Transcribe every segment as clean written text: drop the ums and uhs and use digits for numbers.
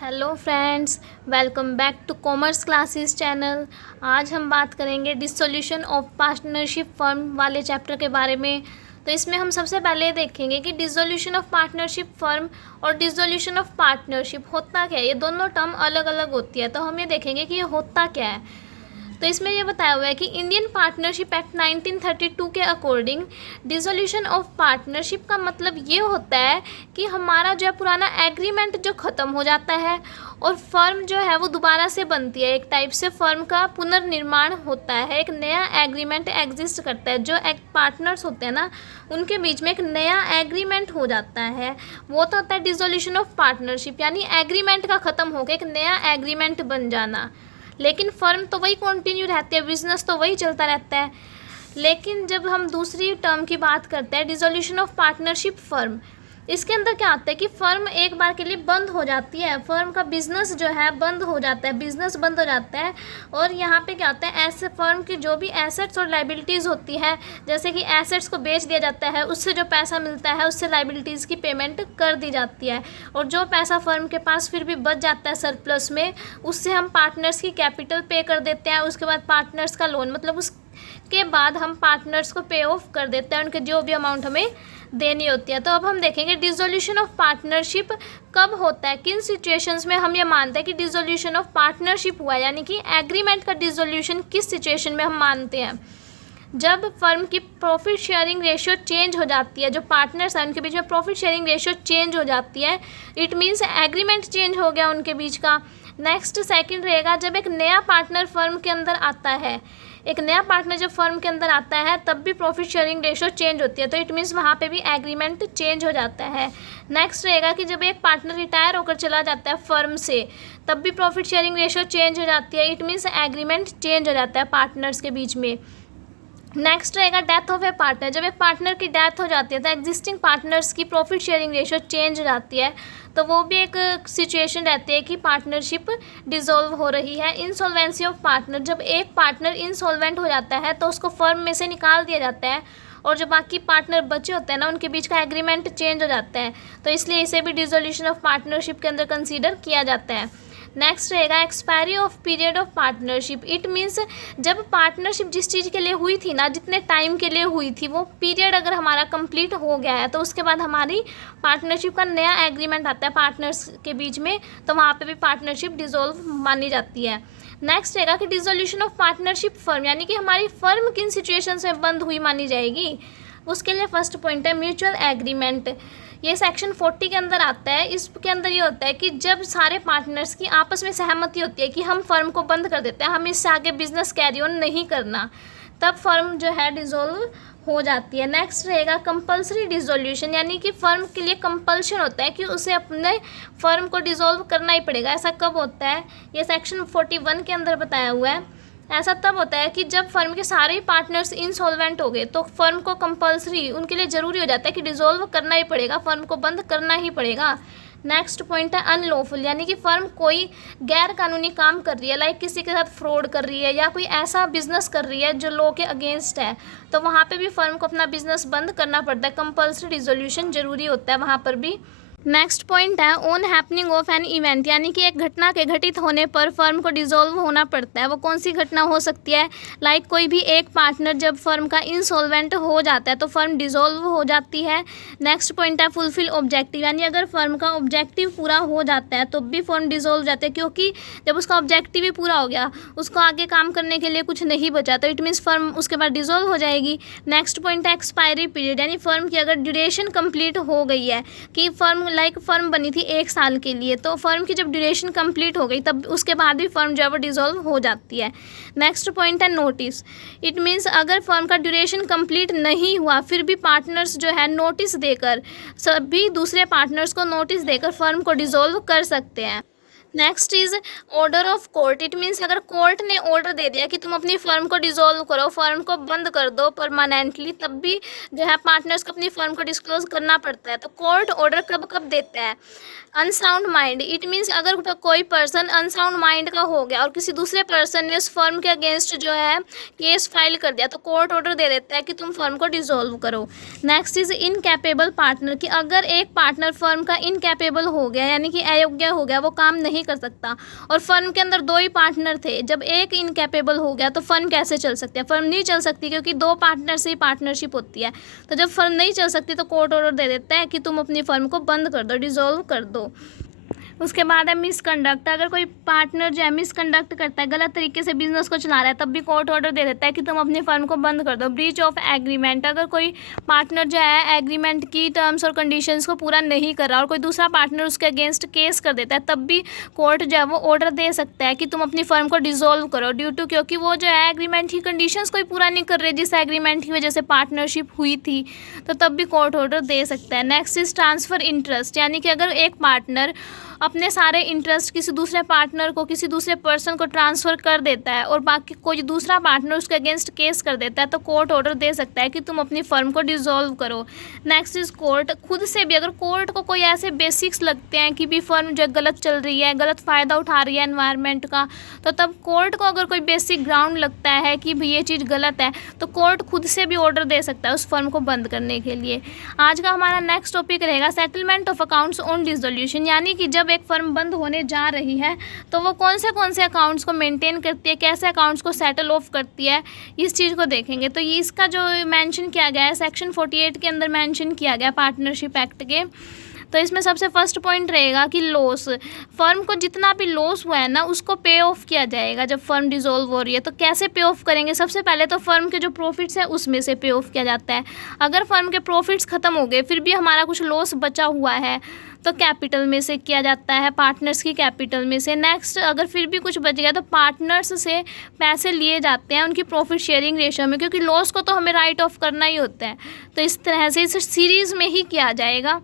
Hello friends, welcome back to commerce classes channel. आज हम बात करेंगे डिसोल्यूशन ऑफ पार्टनरशिप फर्म वाले चैप्टर के बारे में। तो इसमें हम सबसे पहले देखेंगे कि डिसोल्यूशन ऑफ पार्टनरशिप फर्म और डिसोल्यूशन ऑफ पार्टनरशिप होता क्या है। ये दोनों टर्म अलग अलग होती है, तो हम ये देखेंगे कि ये होता क्या है। तो इसमें ये बताया हुआ है कि इंडियन पार्टनरशिप एक्ट 1932 के अकॉर्डिंग डिसोल्यूशन ऑफ पार्टनरशिप का मतलब ये होता है कि हमारा जो है पुराना एग्रीमेंट जो ख़त्म हो जाता है और फर्म जो है वो दोबारा से बनती है। एक टाइप से फर्म का पुनर्निर्माण होता है, एक नया एग्रीमेंट एग्जिस्ट करता है। जो एक पार्टनर्स होते हैं ना, उनके बीच में एक नया एग्रीमेंट हो जाता है, वो तो होता है डिसोल्यूशन ऑफ पार्टनरशिप, यानी एग्रीमेंट का ख़त्म होकर एक नया एग्रीमेंट बन जाना। लेकिन फर्म तो वही कंटिन्यू रहती है, बिजनेस तो वही चलता रहता है। लेकिन जब हम दूसरी टर्म की बात करते हैं, डिसोल्यूशन ऑफ पार्टनरशिप फर्म, इसके अंदर क्या आता है कि फर्म एक बार के लिए बंद हो जाती है, फर्म का बिजनेस जो है बंद हो जाता है, बिजनेस बंद हो जाता है। और यहाँ पे क्या होता है, ऐसे फर्म की जो भी एसेट्स और लाइबिलिटीज़ होती है, जैसे कि एसेट्स को बेच दिया जाता है, उससे जो पैसा मिलता है उससे लाइबिलिटीज़ की पेमेंट कर दी जाती है। और जो पैसा फर्म के पास फिर भी बच जाता है सरप्लस में, उससे हम पार्टनर्स की कैपिटल पे कर देते हैं। उसके बाद पार्टनर्स का लोन, मतलब उसके बाद हम पार्टनर्स को पे ऑफ कर देते हैं, उनके जो भी अमाउंट हमें देनी होती है। तो अब हम देखेंगे डिसोल्यूशन ऑफ पार्टनरशिप कब होता है, किन सिचुएशंस में हम ये मानते हैं कि डिसोल्यूशन ऑफ पार्टनरशिप हुआ है, यानी कि एग्रीमेंट का डिसोल्यूशन किस सिचुएशन में हम मानते हैं। जब फर्म की प्रॉफिट शेयरिंग रेशियो चेंज हो जाती है, जो पार्टनर्स हैं उनके बीच में प्रॉफिट शेयरिंग रेशियो चेंज हो जाती है, इट मीन्स एग्रीमेंट चेंज हो गया उनके बीच का। नेक्स्ट सेकंड रहेगा जब एक नया पार्टनर फर्म के अंदर आता है, एक नया पार्टनर जब फर्म के अंदर आता है तब भी प्रॉफिट शेयरिंग रेशियो चेंज होती है, तो इट मीन्स वहाँ पे भी एग्रीमेंट चेंज हो जाता है। नेक्स्ट रहेगा कि जब एक पार्टनर रिटायर होकर चला जाता है फर्म से, तब भी प्रॉफिट शेयरिंग रेशियो चेंज हो जाती है, इट मीन्स एग्रीमेंट चेंज हो जाता है पार्टनर्स के बीच में। नेक्स्ट रहेगा डेथ ऑफ ए पार्टनर, जब एक पार्टनर की डेथ हो जाती है तो एग्जिस्टिंग पार्टनर्स की प्रॉफिट शेयरिंग रेशियो चेंज हो जाती है, तो वो भी एक सिचुएशन रहती है कि पार्टनरशिप डिसॉल्व हो रही है। इंसॉल्वेंसी ऑफ पार्टनर, जब एक पार्टनर इंसॉल्वेंट हो जाता है तो उसको फर्म में से निकाल दिया जाता है और जो बाकी पार्टनर बचे होते हैं ना, उनके बीच का एग्रीमेंट चेंज हो जाता है, तो इसलिए इसे भी डिसोल्यूशन ऑफ पार्टनरशिप के अंदर कंसीडर किया जाता है। नेक्स्ट रहेगा expiry of period of partnership, it means जब पार्टनरशिप जिस चीज़ के लिए हुई थी ना, जितने टाइम के लिए हुई थी, वो पीरियड अगर हमारा कंप्लीट हो गया है तो उसके बाद हमारी पार्टनरशिप का नया एग्रीमेंट आता है पार्टनर्स के बीच में, तो वहाँ पे भी पार्टनरशिप डिसॉल्व मानी जाती है। नेक्स्ट रहेगा कि डिसोल्यूशन ऑफ पार्टनरशिप फर्म, यानी कि हमारी फर्म किन सिचुएशंस में बंद हुई मानी जाएगी। उसके लिए फर्स्ट पॉइंट है म्यूचुअल एग्रीमेंट, ये सेक्शन 40 के अंदर आता है। इसके अंदर ये होता है कि जब सारे पार्टनर्स की आपस में सहमति होती है कि हम फर्म को बंद कर देते हैं, हम इससे आगे बिजनेस कैरी ऑन नहीं करना, तब फर्म जो है डिसॉल्व हो जाती है। नेक्स्ट रहेगा कंपल्सरी डिसोल्यूशन, यानी कि फर्म के लिए कंपल्शन होता है कि उसे अपने फर्म को डिसॉल्व करना ही पड़ेगा। ऐसा कब होता है, ये सेक्शन 41 के अंदर बताया हुआ है। ऐसा तब होता है कि जब फर्म के सारे पार्टनर्स इंसॉल्वेंट हो गए तो फर्म को कंपल्सरी, उनके लिए ज़रूरी हो जाता है कि डिसॉल्व करना ही पड़ेगा, फर्म को बंद करना ही पड़ेगा। नेक्स्ट पॉइंट है अनलॉफुल, यानी कि फर्म कोई गैर कानूनी काम कर रही है, लाइक किसी के साथ फ्रॉड कर रही है या कोई ऐसा बिजनेस कर रही है जो लॉ के अगेंस्ट है, तो वहाँ पे भी फर्म को अपना बिजनेस बंद करना पड़ता है, कंपल्सरी डिसोल्यूशन जरूरी होता है वहाँ पर भी। नेक्स्ट पॉइंट है on happening of an event, यानी कि एक घटना के घटित होने पर फर्म को डिसॉल्व होना पड़ता है। वो कौन सी घटना हो सकती है, लाइक कोई भी एक पार्टनर जब फर्म का इंसॉल्वेंट हो जाता है तो फर्म डिसॉल्व हो जाती है। नेक्स्ट पॉइंट है फुलफिल ऑब्जेक्टिव, यानी अगर फर्म का ऑब्जेक्टिव पूरा हो जाता है तो भी फर्म डिसॉल्व जाता है, क्योंकि जब उसका ऑब्जेक्टिव ही पूरा हो गया, उसको आगे काम करने के लिए कुछ नहीं बचा, तो इट मीन्स फर्म उसके बाद डिसॉल्व हो जाएगी। नेक्स्ट पॉइंट है एक्सपायरी पीरियड, यानी फर्म की अगर ड्यूरेशन कंप्लीट हो गई है, कि फर्म लाइक फर्म बनी थी 1 साल के लिए, तो फर्म की जब ड्यूरेशन कंप्लीट हो गई तब उसके बाद भी फर्म जो है वो डिसॉल्व हो जाती है। नेक्स्ट पॉइंट है नोटिस, इट मीन्स अगर फर्म का ड्यूरेशन कंप्लीट नहीं हुआ फिर भी पार्टनर्स जो है नोटिस देकर, सभी दूसरे पार्टनर्स को नोटिस देकर फर्म को डिसॉल्व कर सकते हैं। Next is order of court. It means अगर कोर्ट ने ऑर्डर दे दिया कि तुम अपनी फर्म को डिसॉल्व करो, फर्म को बंद कर दो परमानेंटली, तब भी जो है पार्टनर्स को अपनी फर्म को डिस्क्लोज करना पड़ता है। तो कोर्ट ऑर्डर कब कब देता है? Unsound mind. इट मीन्स अगर कोई पर्सन अनसाउंड माइंड का हो गया और किसी दूसरे पर्सन ने उस फर्म के अगेंस्ट जो है केस फाइल कर दिया, तो कोर्ट ऑर्डर दे देता है कि तुम फर्म को डिसॉल्व करो। नेक्स्ट इज इनकैपेबल पार्टनर, कि अगर एक पार्टनर फर्म का इनकैपेबल हो गया यानी कि अयोग्य हो गया, वो काम नहीं कर सकता, और फर्म के अंदर 2 ही पार्टनर थे, जब एक इनकैपेबल हो गया तो फर्म कैसे चल सकती है? फर्म नहीं चल सकती, क्योंकि 2 पार्टनर से ही पार्टनरशिप होती है। तो जब फर्म नहीं चल सकती तो कोर्ट ऑर्डर दे देता है कि तुम अपनी फर्म को बंद कर दो, डिसॉल्व कर दो। उसके बाद है मिसकंडक्ट। अगर कोई पार्टनर जो है मिसकंडक्ट करता है, गलत तरीके से बिजनेस को चला रहा है, तब भी कोर्ट ऑर्डर दे देता है कि तुम अपनी फर्म को बंद कर दो। Breach of agreement. अगर कोई पार्टनर जो है एग्रीमेंट की टर्म्स और कंडीशंस को पूरा नहीं कर रहा और कोई दूसरा पार्टनर उसके अगेंस्ट केस कर देता है, तब भी कोर्ट जो है वो ऑर्डर दे सकता है कि तुम अपनी फर्म को डिसॉल्व करो, ड्यू टू क्योंकि वो जो है एग्रीमेंट की कंडीशंस कोई पूरा नहीं कर रहे, जिस एग्रीमेंट की वजह से पार्टनरशिप हुई थी, तो तब भी कोर्ट ऑर्डर दे सकता है। नेक्स्ट इज ट्रांसफ़र इंटरेस्ट, यानी कि अगर एक पार्टनर अपने सारे इंटरेस्ट किसी दूसरे पार्टनर को, किसी दूसरे पर्सन को ट्रांसफ़र कर देता है और बाकी कोई दूसरा पार्टनर उसके अगेंस्ट केस कर देता है, तो कोर्ट ऑर्डर दे सकता है कि तुम अपनी फर्म को डिसॉल्व करो। Next is court. खुद से भी अगर कोर्ट को कोई ऐसे बेसिक्स लगते हैं कि भी फर्म जो गलत चल रही है, गलत फ़ायदा उठा रही है एनवायरनमेंट का, तो तब कोर्ट को अगर कोई बेसिक ग्राउंड लगता है कि भाई ये चीज़ गलत है, तो कोर्ट खुद से भी ऑर्डर दे सकता है उस फर्म को बंद करने के लिए। आज का हमारा नेक्स्ट टॉपिक रहेगा settlement of accounts on dissolution, यानी कि जब एक फर्म बंद होने जा रही है तो वो कौन से अकाउंट्स को मेंटेन करती है, कैसे अकाउंट्स को सेटल ऑफ करती है, इस चीज़ को देखेंगे। तो ये इसका जो मेंशन किया गया है सेक्शन 48 के अंदर मेंशन किया गया पार्टनरशिप एक्ट के। तो इसमें सबसे फर्स्ट पॉइंट रहेगा कि लॉस। फर्म को जितना भी लॉस हुआ है ना, उसको पे ऑफ किया जाएगा जब फर्म डिसॉल्व हो रही है। तो कैसे पे ऑफ करेंगे? सबसे पहले तो फर्म के जो प्रॉफिट्स हैं उसमें से पे ऑफ किया जाता है। अगर फर्म के प्रॉफिट्स ख़त्म हो गए फिर भी हमारा कुछ लॉस बचा हुआ है, तो कैपिटल में से किया जाता है, पार्टनर्स की कैपिटल में से। नेक्स्ट, अगर फिर भी कुछ बच गया तो पार्टनर्स से पैसे लिए जाते हैं उनकी प्रॉफिट शेयरिंग रेशियो में, क्योंकि लॉस को तो हमें राइट ऑफ करना ही होता है। तो इस तरह से इस सीरीज़ में ही किया जाएगा।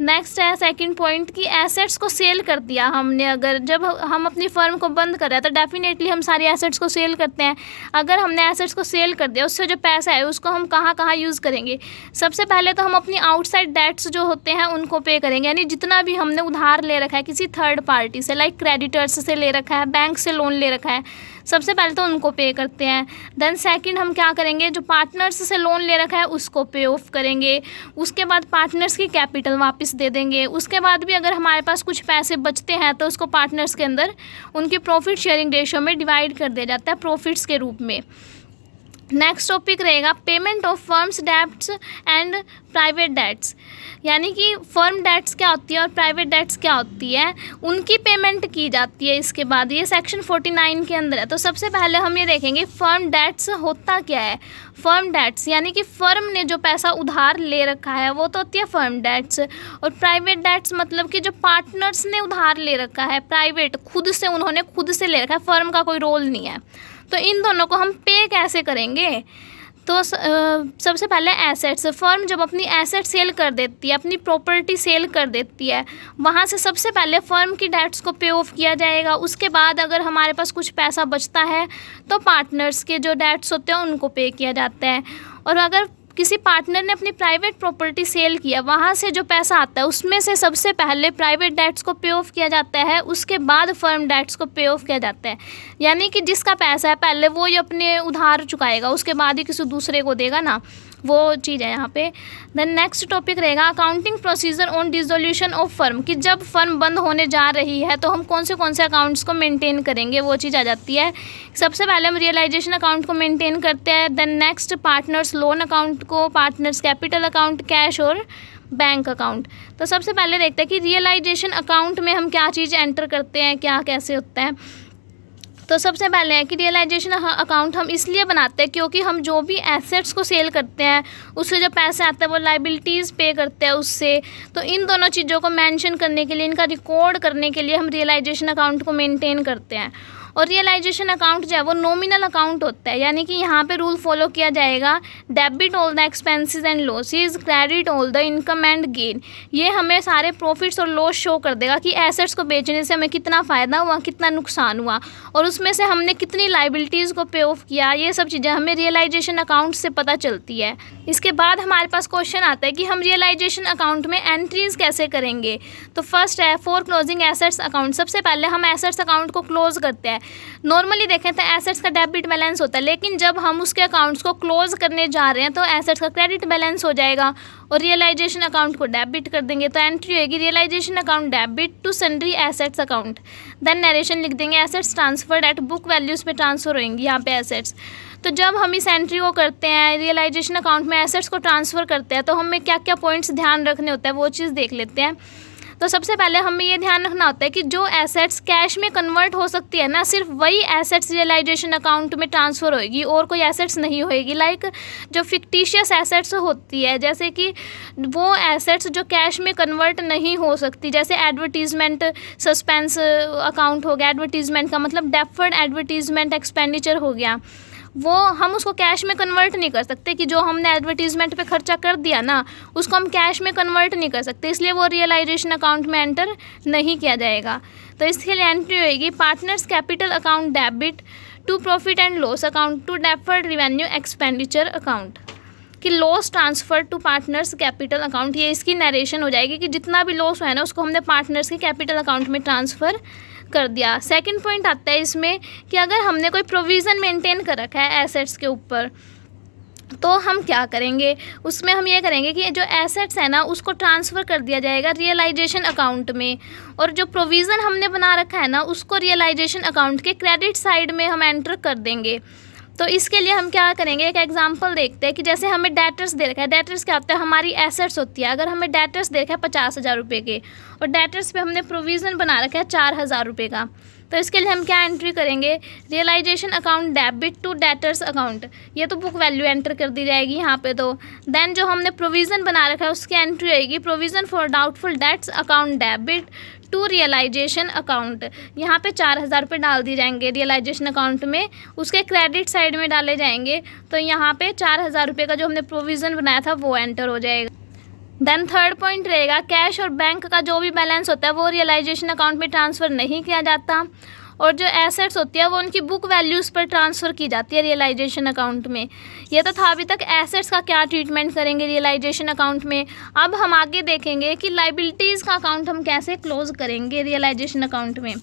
नेक्स्ट है सेकंड पॉइंट कि एसेट्स को सेल कर दिया हमने। अगर जब हम अपनी फर्म को बंद कर रहे हैं तो डेफिनेटली हम सारी एसेट्स को सेल करते हैं। अगर हमने एसेट्स को सेल कर दिया, उससे जो पैसा है उसको हम कहाँ कहाँ यूज़ करेंगे? सबसे पहले तो हम अपनी आउटसाइड डेट्स जो होते हैं उनको पे करेंगे, यानी जितना भी हमने उधार ले रखा है किसी थर्ड पार्टी से, लाइक क्रेडिटर्स से ले रखा है, बैंक से लोन ले रखा है, सबसे पहले तो उनको पे करते हैं। देन सेकंड हम क्या करेंगे, जो पार्टनर्स से लोन ले रखा है उसको पे ऑफ करेंगे। उसके बाद पार्टनर्स की कैपिटल वापस दे देंगे। उसके बाद भी अगर हमारे पास कुछ पैसे बचते हैं तो उसको पार्टनर्स के अंदर उनकी प्रॉफिट शेयरिंग रेशियो में डिवाइड कर दिया जाता है प्रॉफिट्स के रूप में। नेक्स्ट टॉपिक रहेगा payment of firms debts and private debts, यानी कि फर्म डेट्स क्या होती है और प्राइवेट डेट्स क्या होती है, उनकी पेमेंट की जाती है। इसके बाद ये सेक्शन 49 के अंदर है। तो सबसे पहले हम ये देखेंगे फर्म डेट्स होता क्या है। फर्म डेट्स यानी कि फर्म ने जो पैसा उधार ले रखा है वो तो होती है फर्म डेट्स, और प्राइवेट डेट्स मतलब कि जो पार्टनर्स ने उधार ले रखा है, प्राइवेट खुद से, उन्होंने खुद से ले रखा है, फर्म का कोई रोल नहीं है। तो इन दोनों को हम पे कैसे करेंगे? तो सबसे पहले एसेट्स। फर्म जब अपनी एसेट सेल कर देती है, अपनी प्रॉपर्टी सेल कर देती है, वहाँ से सबसे पहले फर्म की डेट्स को पे ऑफ किया जाएगा। उसके बाद अगर हमारे पास कुछ पैसा बचता है तो पार्टनर्स के जो डेट्स होते हैं उनको पे किया जाता है। और अगर किसी पार्टनर ने अपनी प्राइवेट प्रॉपर्टी सेल किया, वहाँ से जो पैसा आता है उसमें से सबसे पहले प्राइवेट डेट्स को पे ऑफ किया जाता है, उसके बाद फर्म डेट्स को पे ऑफ किया जाता है। यानी कि जिसका पैसा है पहले वो ही अपने उधार चुकाएगा, उसके बाद ही किसी दूसरे को देगा ना, वो चीज़ है यहाँ पे। देन नेक्स्ट टॉपिक रहेगा accounting procedure on dissolution of firm, कि जब फर्म बंद होने जा रही है तो हम कौन से अकाउंट्स को मेंटेन करेंगे, वो चीज़ आ जाती है। सबसे पहले हम रियलाइजेशन अकाउंट को मेंटेन करते हैं। Then next partners loan account को, पार्टनर्स कैपिटल अकाउंट, कैश और बैंक अकाउंट। तो सबसे पहले देखते हैं कि रियलाइजेशन अकाउंट में हम क्या चीज़ एंटर करते हैं, क्या कैसे होता है। तो सबसे पहले है कि रियलाइजेशन अकाउंट हम इसलिए बनाते हैं क्योंकि हम जो भी एसेट्स को सेल करते हैं उससे जो पैसे आते हैं वो लाइबिलिटीज़ पे करते हैं उससे। तो इन दोनों चीज़ों को मेंशन करने के लिए, इनका रिकॉर्ड करने के लिए हम रियलाइजेशन अकाउंट को मेंटेन करते हैं। और रियलाइजेशन अकाउंट जो है वो नॉमिनल अकाउंट होता है, यानी कि यहाँ पे रूल फॉलो किया जाएगा, debit all the expenses and losses, credit all the income and gain. ये हमें सारे प्रॉफिट्स और लॉस शो कर देगा कि एसेट्स को बेचने से हमें कितना फ़ायदा हुआ, कितना नुकसान हुआ, और उसमें से हमने कितनी लाइबिलिटीज़ को पे ऑफ किया। ये सब चीज़ें हमें रियलाइजेशन अकाउंट से पता चलती है। इसके बाद हमारे पास क्वेश्चन आता है कि हम रियलाइजेशन अकाउंट में एंट्रीज कैसे करेंगे। तो फर्स्ट है फॉर क्लोजिंग एसेट्स अकाउंट। सबसे पहले हम एसेट्स अकाउंट को क्लोज करते हैं। नॉर्मली देखें तो एसेट्स का डेबिट बैलेंस होता है, लेकिन जब हम उसके अकाउंट्स को क्लोज करने जा रहे हैं तो एसेट्स का क्रेडिट बैलेंस हो जाएगा और रियलाइजेशन अकाउंट को डेबिट कर देंगे। तो एंट्री होगी realisation account debit to sundry assets account. Then narration लिख देंगे assets transferred at book values पे ट्रांसफ़र होंगी यहाँ पे एसेट्स। तो जब हम इस एंट्री को करते हैं, रियलाइजेशन अकाउंट में एसेट्स को ट्रांसफ़र करते हैं, तो हमें क्या क्या पॉइंट्स ध्यान रखने होते हैं वो चीज़ देख लेते हैं। तो सबसे पहले हमें ये ध्यान रखना होता है कि जो एसेट्स कैश में कन्वर्ट हो सकती है ना, सिर्फ वही एसेट्स रियलाइजेशन अकाउंट में ट्रांसफ़र होएगी और कोई एसेट्स नहीं होएगी। लाइक जो फिक्टिशियस एसेट्स होती है, जैसे कि वो एसेट्स जो कैश में कन्वर्ट नहीं हो सकती, जैसे एडवर्टीज़मेंट सस्पेंस अकाउंट हो गया। एडवर्टीज़मेंट का मतलब डेफर्ड एडवर्टीज़मेंट एक्सपेंडिचर हो गया, वो हम उसको कैश में कन्वर्ट नहीं कर सकते कि जो हमने एडवर्टीज़मेंट पे खर्चा कर दिया ना, उसको हम कैश में कन्वर्ट नहीं कर सकते, इसलिए वो रियलाइजेशन अकाउंट में एंटर नहीं किया जाएगा। तो इसके लिए एंट्री होएगी partners capital account debit to profit and loss account to deferred revenue expenditure account, कि loss transfer to partners capital account. ये इसकी नरेशन हो जाएगी कि जितना भी लॉस हुआ है ना उसको हमने पार्टनर्स के कैपिटल अकाउंट में ट्रांसफ़र कर दिया। सेकंड पॉइंट आता है इसमें कि अगर हमने कोई प्रोविज़न मेंटेन कर रखा है एसेट्स के ऊपर, तो हम क्या करेंगे, उसमें हम ये करेंगे कि जो एसेट्स है ना उसको ट्रांसफ़र कर दिया जाएगा रियलाइजेशन अकाउंट में, और जो प्रोविज़न हमने बना रखा है ना उसको रियलाइजेशन अकाउंट के क्रेडिट साइड में हम एंटर कर देंगे। तो इसके लिए हम क्या करेंगे, एक एग्जांपल देखते हैं कि जैसे हमें डेटर्स दे रखा है। डेटर्स क्या होता है, हमारी एसेट्स होती है। अगर हमें डेटर्स दे रखा है 50,000 रुपये के और डेटर्स पे हमने प्रोविज़न बना रखा है 4,000 रुपये का, तो इसके लिए हम क्या एंट्री करेंगे, realisation account debit to debtors account. ये तो बुक वैल्यू एंटर कर दी जाएगी यहाँ पे। तो देन जो हमने प्रोविज़न बना रखा है उसकी एंट्री आएगी provision for doubtful debts account debit to realisation account. यहाँ पे 4,000 रुपये डाल दिए जाएंगे रियलाइजेशन अकाउंट में, उसके क्रेडिट साइड में डाले जाएंगे। तो यहाँ पे 4,000 रुपये का जो हमने प्रोविज़न बनाया था वो एंटर हो जाएगा। देन थर्ड पॉइंट रहेगा कैश और बैंक का जो भी बैलेंस होता है वो रियलाइजेशन अकाउंट में ट्रांसफ़र नहीं किया जाता, और जो एसेट्स होती है वो उनकी बुक वैल्यूज़ पर ट्रांसफ़र की जाती है रियलाइजेशन अकाउंट में। ये तो था अभी तक एसेट्स का क्या ट्रीटमेंट करेंगे रियलाइजेशन अकाउंट में। अब हम आगे देखेंगे कि लाइबिलिटीज़ का अकाउंट हम कैसे क्लोज करेंगे रियलाइजेशन अकाउंट में।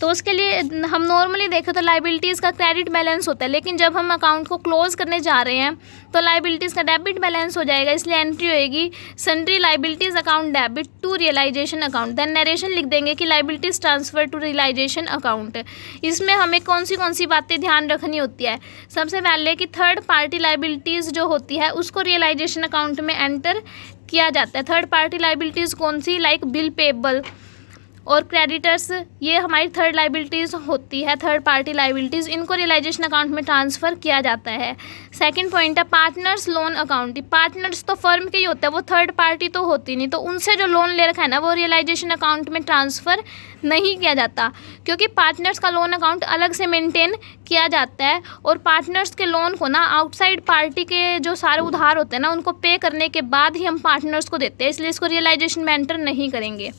तो उसके लिए हम नॉर्मली देखें तो लाइबिलिटीज़ का क्रेडिट बैलेंस होता है, लेकिन जब हम अकाउंट को क्लोज करने जा रहे हैं तो लाइबिलिटीज़ का डेबिट बैलेंस हो जाएगा, इसलिए एंट्री होएगी sundry liabilities account debit to realisation account. Then narration लिख देंगे कि liabilities transfer to realisation account. इसमें हमें कौन सी बातें ध्यान रखनी होती है। सबसे पहले कि थर्ड पार्टी लाइबिलिटीज़ जो होती है उसको रियलाइजेशन अकाउंट में एंटर किया जाता है। थर्ड पार्टी लाइबिलिटीज़ कौन सी, लाइक बिल पेबल और क्रेडिटर्स, ये हमारी थर्ड लाइबिलिटीज़ होती है, थर्ड पार्टी लाइबिलिटीज़, इनको रियलाइजेशन अकाउंट में ट्रांसफ़र किया जाता है। सेकंड पॉइंट है पार्टनर्स लोन अकाउंट। पार्टनर्स तो फर्म के ही होता है, वो थर्ड पार्टी तो होती नहीं, तो उनसे जो लोन ले रखा है ना वो रियलाइजेशन अकाउंट में ट्रांसफ़र नहीं किया जाता, क्योंकि पार्टनर्स का लोन अकाउंट अलग से मेंटेन किया जाता है, और पार्टनर्स के लोन को ना आउटसाइड पार्टी के जो सारे उधार होते हैं ना उनको पे करने के बाद ही हम पार्टनर्स को देते हैं, इसलिए इसको रियलाइजेशन में एंटर नहीं करेंगे।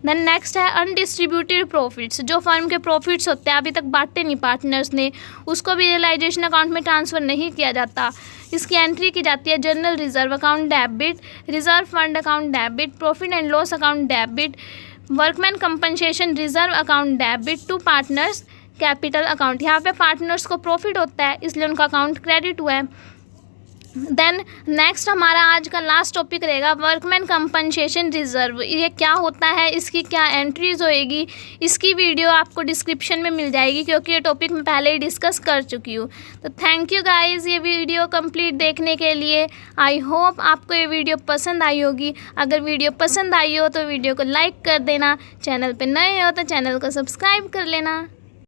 देन नेक्स्ट है अनडिस्ट्रीब्यूटेड प्रॉफिट्स। जो फर्म के प्रॉफिट्स होते हैं अभी तक बांटे नहीं पार्टनर्स ने, उसको भी रियलाइजेशन अकाउंट में ट्रांसफ़र नहीं किया जाता। इसकी एंट्री की जाती है general reserve account debit, reserve fund account debit, profit and loss account debit, workman compensation reserve account debit to partners capital account. यहाँ पे पार्टनर्स को प्रॉफिट होता है इसलिए उनका अकाउंट क्रेडिट हुआ है। देन नेक्स्ट हमारा आज का लास्ट टॉपिक रहेगा वर्कमैन कंपनसेशन रिजर्व। ये क्या होता है, इसकी क्या एंट्रीज होएगी, इसकी वीडियो आपको डिस्क्रिप्शन में मिल जाएगी, क्योंकि ये टॉपिक मैं पहले ही डिस्कस कर चुकी हूँ। तो थैंक यू गाइस ये वीडियो कंप्लीट देखने के लिए। आई होप आपको ये वीडियो पसंद आई होगी। अगर वीडियो पसंद आई हो तो वीडियो को लाइक कर देना, चैनल पर नए हो तो चैनल को सब्सक्राइब कर लेना।